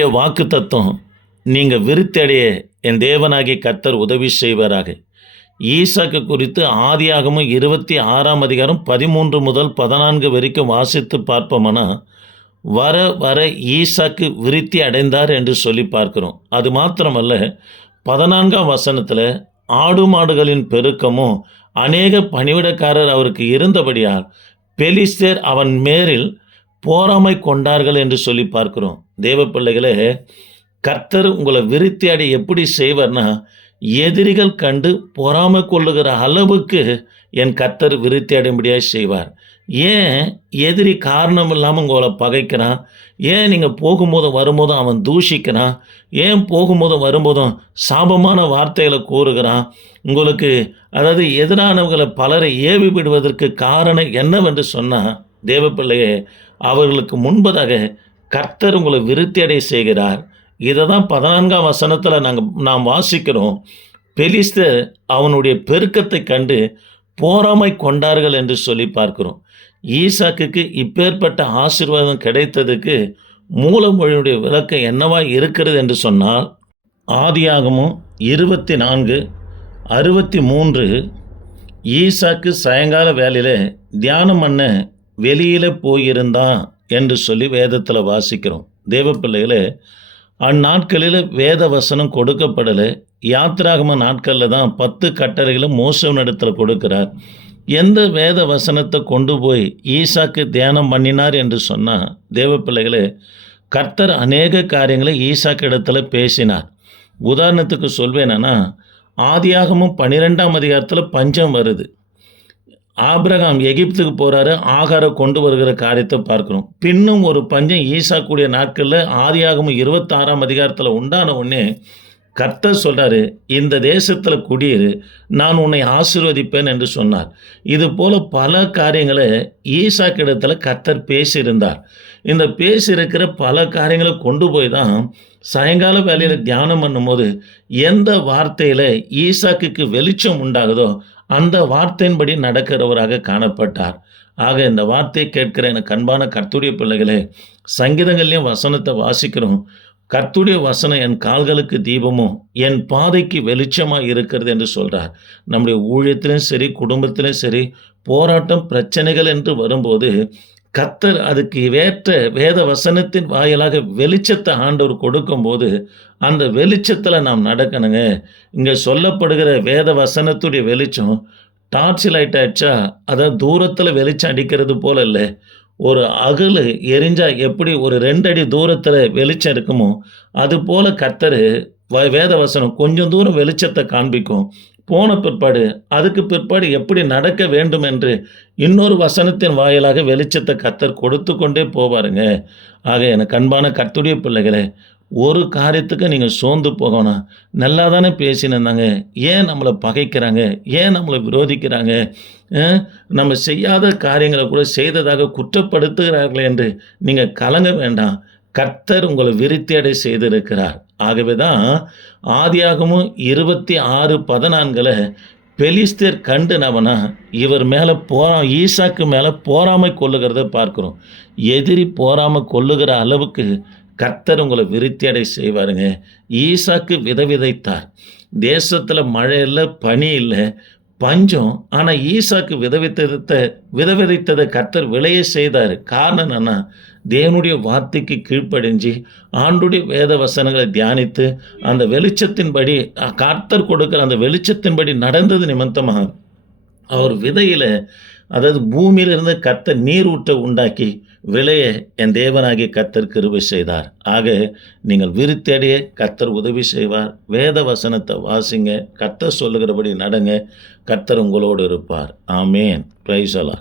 வாக்கு தத்துவம் நீங்கள் விருத்தடைய என் தேவனாகிய கத்தர் உதவி செய்வாராக. ஈசாக்கு குறித்து ஆதியாகமும் இருபத்தி ஆறாம் அதிகாரம் பதிமூன்று முதல் பதினான்கு வரைக்கும் வாசித்து பார்ப்போம்னா வர வர ஈசாக்கு விருத்தி அடைந்தார் என்று சொல்லி பார்க்கிறோம். அது மாத்திரமல்ல பதினான்காம் வசனத்தில் ஆடு மாடுகளின் பெருக்கமும் அநேக பணிவிடக்காரர் அவருக்கு இருந்தபடியால் பெலிஸ்தேர் அவன் மேரில் பொறாமை கொண்டார்கள் என்று சொல்லி பார்க்கிறோம். தேவ பிள்ளைகளே கர்த்தர் உங்களை விருத்தி அடை எப்படி செய்வார்னா எதிரிகள் கண்டு பொறாமை கொள்ளுகிற அளவுக்கு என் கர்த்தர் விருத்தி அடையும்படியாக செய்வார். ஏன் எதிரி காரணம் இல்லாமல் உங்களை பகைக்கிறான்? ஏன் நீங்கள் போகும்போதும் வரும்போதும் அவன் தூஷிக்கிறான்? ஏன் போகும்போதும் வரும்போதும் சாபமான வார்த்தைகளை கூறுகிறான்? உங்களுக்கு அதாவது எதிரானவங்களை பலரை ஏவி விடுவதற்கு காரணம் என்னவென்று சொன்னால் தேவப்பிள்ளையே அவர்களுக்கு முன்பதாக கர்த்தர் உங்களை விருத்தி அடைய செய்கிறார். இதை தான் பதினான்காம் வசனத்தில் நாங்கள் நாம் வாசிக்கிறோம். பெலிஸ்தர் அவனுடைய பெருக்கத்தை கண்டு போராமை கொண்டார்கள் என்று சொல்லி பார்க்கிறோம். ஈசாக்குக்கு இப்பேற்பட்ட ஆசீர்வாதம் கிடைத்ததுக்கு மூலமொழியுடைய விளக்கம் என்னவா இருக்கிறது என்று சொன்னால் ஆதியாகமும் இருபத்தி நான்கு அறுபத்தி மூன்று ஈசாக்கு சாயங்கால வேலையில் தியானம் பண்ண வெளியில் போயிருந்தான் என்று சொல்லி வேதத்தில் வாசிக்கிறோம். தேவ பிள்ளைகளே அந்நாட்களில் வேத வசனம் கொடுக்கப்படலை. யாத்திராகம நாட்களில் தான் பத்து கட்டளைகளும் இடத்துல கொடுக்கிறார். எந்த வேத வசனத்தை கொண்டு போய் ஈசாக்கு தியானம் பண்ணினார் என்று சொன்னால் தேவ பிள்ளைகளே கர்த்தர் அநேக காரியங்களை ஈசாக்கு இடத்துல பேசினார். உதாரணத்துக்கு சொல்வேனா ஆதியாகமும் பன்னிரெண்டாம் அதிகாரத்தில் பஞ்சம் வருது. ஆபிரகாம் எகிப்துக்கு போகிறாரு ஆகாரம் கொண்டு வருகிற காரியத்தை பார்க்குறோம். பின்னும் ஒரு பஞ்சம் ஈசா கூடிய நாட்களில் ஆதியாகமும் இருபத்தாறாம் அதிகாரத்தில் உண்டான உடனே கர்த்தர் சொல்கிறாரு இந்த தேசத்தில் குடியிரு நான் உன்னை ஆசீர்வதிப்பேன் என்று சொன்னார். இது போல பல காரியங்களை ஈசா கிடத்தில் கர்த்தர் பேசியிருந்தார். இந்த பேசியிருக்கிற பல காரியங்களை கொண்டு போய் தான் சாயங்கால வேலையில் தியானம் பண்ணும்போது எந்த வார்த்தையில் ஈசாக்குக்கு வெளிச்சம் உண்டாகுதோ அந்த வார்த்தையின்படி நடக்கிறவராக காணப்பட்டார். ஆக இந்த வார்த்தையை கேட்கிற எனக்கு அன்பான கர்த்துடைய பிள்ளைகளே சங்கீதங்கள்லையும் வசனத்தை வாசிக்கிறோம். கர்த்துடைய வசனம் என் கால்களுக்கு தீபமும் என் பாதைக்கு வெளிச்சமாக இருக்கிறது என்று சொல்கிறார் நம்முடைய ஊழியத்திலும் சரி குடும்பத்திலும் சரி போராட்டம் பிரச்சனைகள் என்று வரும்போது கத்தர் அதுக்கு வேற்ற வேத வசனத்தின் வாயிலாக வெளிச்சத்தை ஆண்டவர் கொடுக்கும்போது அந்த வெளிச்சத்தில் நாம் நடக்கணுங்க. இங்கே சொல்லப்படுகிற வேத வசனத்துடைய வெளிச்சம் டார்ச் லைட் ஆயிடுச்சா? அதான் தூரத்தில் வெளிச்சம் அடிக்கிறது போல இல்லை. ஒரு அகல் எரிஞ்சால் எப்படி ஒரு ரெண்டு அடி தூரத்தில் வெளிச்சம் இருக்குமோ அது போல கத்தர் வேத வசனம் கொஞ்சம் தூரம் வெளிச்சத்தை காண்பிக்கும். போன பிற்பாடு அதுக்கு பிற்பாடு எப்படி நடக்க வேண்டும் என்று இன்னொரு வசனத்தின் வாயிலாக வெளிச்சத்தை கத்தர் கொடுத்து கொண்டே போவாருங்க. ஆக எனக்கு அன்பான கத்துடைய பிள்ளைகளே ஒரு காரியத்துக்கு நீங்கள் சோர்ந்து போகணும். நல்லா தானே பேசினிருந்தாங்க. ஏன் நம்மளை பகைக்கிறாங்க? ஏன் நம்மளை விரோதிக்கிறாங்க? நம்ம செய்யாத காரியங்களை கூட செய்ததாக குற்றப்படுத்துகிறார்கள் என்று நீங்கள் கலங்க வேண்டாம். கர்த்தர் உங்களை விருத்தியடை செய்திருக்கிறார். ஆகவே தான் ஆதியாகமும் இருபத்தி ஆறு பதினான்கில் பெலிஸ்தர் கண்டு நவனா இவர் மேலே போரா ஈசாக்கு மேலே போராமை கொள்ளுகிறத பார்க்குறோம். எதிரி போராமல் கொள்ளுகிற அளவுக்கு கர்த்தர் உங்களை விருத்தியடை செய்வாருங்க. ஈசாக்கு விதை விதைத்தார். தேசத்தில் மழை இல்லை பனி இல்லை. பஞ்சம் ஆனால் ஈசாக்கு விதவித்த விதவிதைத்ததை கர்த்தர் விளைய செய்தார். காரணம் என்னன்னா தேவனுடைய வார்த்தைக்கு கீழ்ப்படிஞ்சு ஆண்டுடைய வேத வசனங்களை தியானித்து அந்த வெளிச்சத்தின்படி கர்த்தர் கொடுக்குற அந்த வெளிச்சத்தின்படி நடந்தது நிமித்தமாக அவர் விதையில் அதாவது பூமியிலிருந்து கத்த நீர் ஊட்ட உண்டாக்கி விளைய என் தேவனாகிய கத்தர் கிருபை செய்தார். ஆக நீங்கள் விருத்தடைய கத்தர் உதவி செய்வார். வேத வசனத்தை வாசிங்க. கத்தர் சொல்லுகிறபடி நடங்க. கத்தர் உங்களோடு இருப்பார். ஆமேன். பிரைசலா